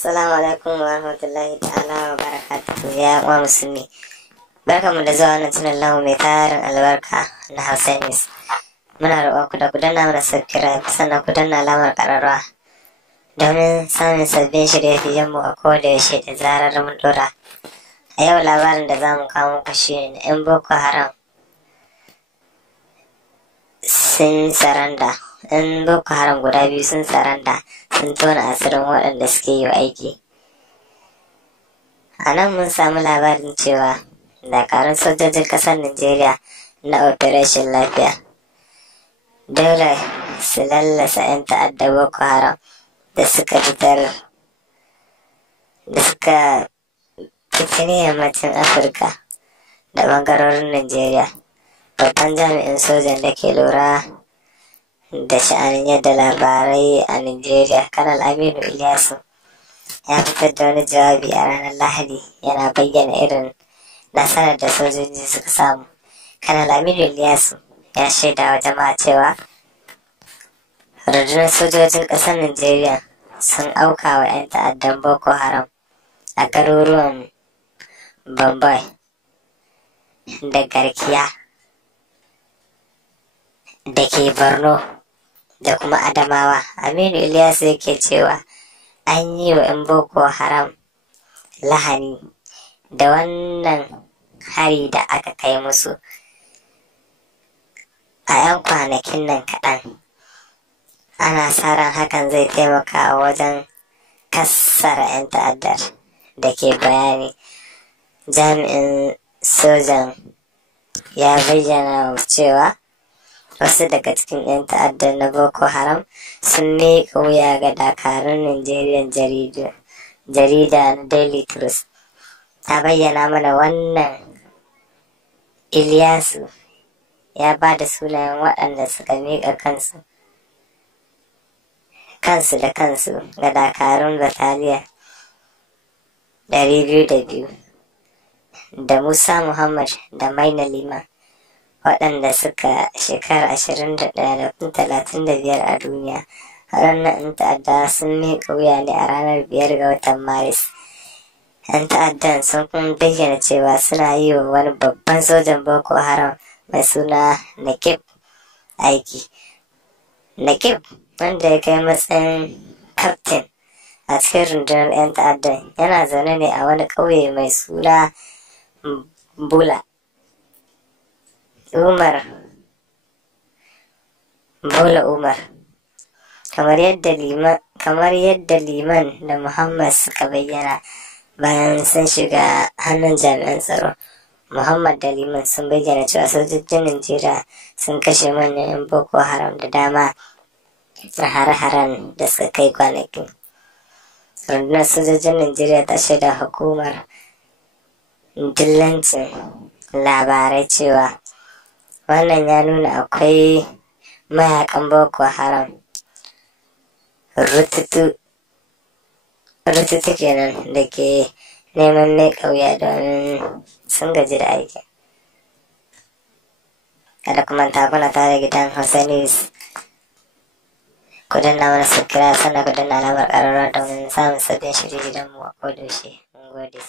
Assalamu alaikum wa rahmatullahi ta'ala wa barakatuhu ya uwa musulmi. Barkanmu da zuwa wannan channel namu mai tarin albarka na Hausa News. Muna roƙon ku da ku danna mana subscribe sannan ku danna alamar ƙararrawa domin samun sabbin shirye-shiryen mu a koda yaushe da zarar mun dora. A yau labarin da zamu kawo muku shine na 'yan Boko Haram sun saranda. 'Yan Boko Haram guda biyu sun saranda, sun tona asirin waɗanda suke yi aiki. A nan mun samu labarin cewa dakarun sojojin ƙasar Najeriya na Operation Lafiya dole su lallasa 'yan ta'adda Boko Haram da suka fitini yammacin Afirka da ɓangarorin Najeriya. Babban jami'in sojan da ke lura da sha'anin yadda labarai a Najeriya, Kanal Aminu Ilyasu, ya fitar da wani jawabi a ranar Lahadi yana bayyana irin nasarar da sojoji suka samu. Kanal Aminu Ilyasu ya shaida wa jama'a cewa rundunar sojojin ƙasar Najeriya sun auka wa 'yan ta'addan Boko Haram a garuruwan Bambai da Garkiya da ke Borno da kuma Adamawa. Aminu Ilyasu yake cewa an yi wa 'yan Boko Haram lahani da wannan hari da aka kai musu a 'yan kwanakin nan kaɗan. Ana sa ran hakan zai taimaka wajen kassara 'yan ta'addar da ke bayani. Jami'in sojan ya bayyana cewa wasu daga cikin 'yan ta'addar na Boko Haram sun miƙa wuya ga dakarun Nigerian jarida na Daily Trust ta bayyana mana wannan. Ilyasu ya ba da sunayen waɗanda suka miƙa kansu da kansu ga dakarun Bataliya 202 da Musa Muhammad da Maina Liman, waɗanda suka shekara 21 da 35 a duniya. Waɗannan 'yan ta'adda sun miƙa wuya ne a ranar 5 ga watan Maris. 'Yan ta'addan sun kuma bayyana cewa suna yi wa wani babban sojan Boko Haram mai suna Nakib aiki. Nakib, wanda ya kai matsayin kaftin a cikin rundunar 'yan ta'addan, yana zaune ne a wani ƙauye mai suna Bula Umar, kamar yadda Liman da Muhammad suka bayyana bayan sun shiga hannun jami'an tsaro. Muhammad da Liman sun bayyana cewa sojojin Najeriya sun kashe manyan 'yan Boko Haram da dama a hare-haren da suka kai kwanakin. Rundunar sojojin Najeriya ta shaida hukumar dillancin labarai cewa wannan ya nuna akwai mayakan Boko Haram rututu kenan da ke neman mai ƙauya domin sun gaji da aiki. Kada kuma ta kuna tare gidan Hausa News, ku danna mana subscribe sannan ku danna alamar ƙararrawa domin samun sabbin shirye-shiryen mu a kodayaushe. Mun gode.